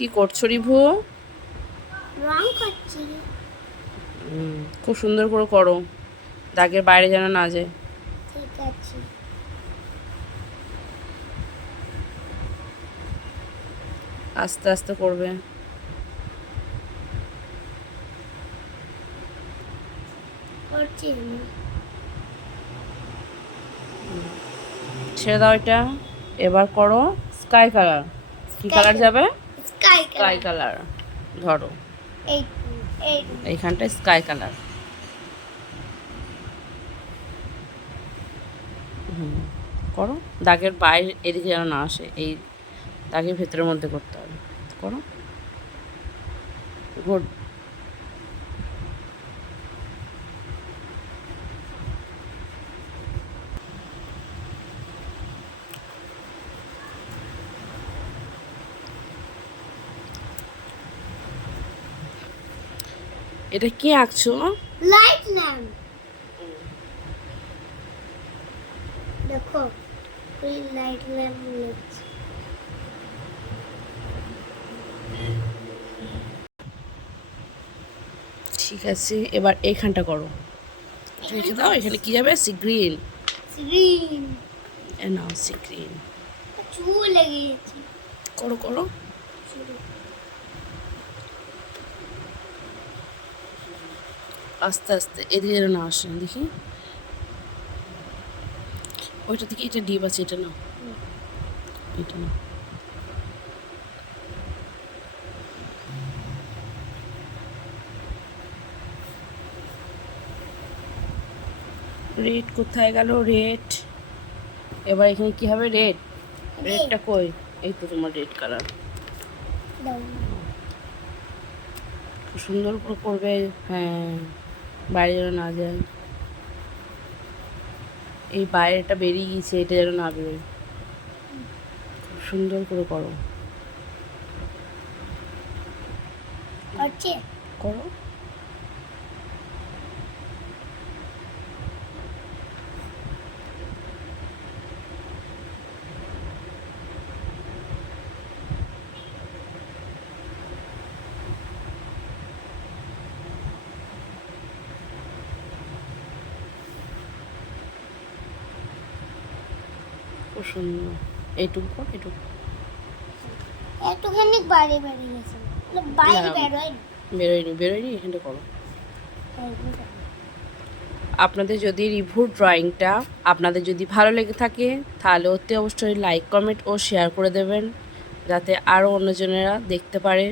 কি করছো রিভু? রং করছি। খুব সুন্দর করে করো, দাগের বাইরে যেন না যায়। ঠিক আছে। আস্তে আস্তে করবে। করছি আমি। ছেড়ে দাও এটা। এবার করো স্কাই কালার। কি কালার যাবে? Sky sky colour. কালার। ধরো এই এই এইখানটায় স্কাই কালার। করো, দাগের বাইরে এদিকে যেন না আসে, এই দাগের ভেতরের মধ্যে করতে হবে। করো, গুড। এটা কি আঁকছো? Light lamp. দেখো ওই লাইট ল্যাম্প নিচ্ছি। ঠিক আছে, এবার এইখানটা করো। রেখে দাও, এখানে কি যাবে? Sea green. গ্রিন। নাও সি গ্রিন। চুল লেগে গেছে। করো করো। আস্তে আস্তে, এদিকে যেন না আসে, দেখি ওইটা থেকে এটা ডিপ আছে, এটা নাও, এটা নাও। রেড কোথায় গেল? রেড। এবার এখানে কি হবে? রেড। রেডটা কই? এই তো তোমার রেড কালার। খুব সুন্দর করে করবে। হ্যাঁ, বাইরে যেন না যায়, এই বাইরেটা বেরিয়ে গিয়েছে, এটা যেন না বেরোয়। খুব সুন্দর করে করো। করো। খুব সুন্দর। এইটুকু কর, এইটুকু। একটুখানি বাইরে বেরিয়ে গেছে। বাইরে না, বেরোয় বেরোয়নি, বেরোয়নি, এখানটা করো। না। আপনাদের যদি রিভুর ড্রয়িংটা আপনাদের যদি ভালো লেগে থাকে, তাহলে অতি অবশ্যই লাইক, কমেন্ট ও শেয়ার করে দেবেন, যাতে আরও অন্যজনেরা দেখতে পারে।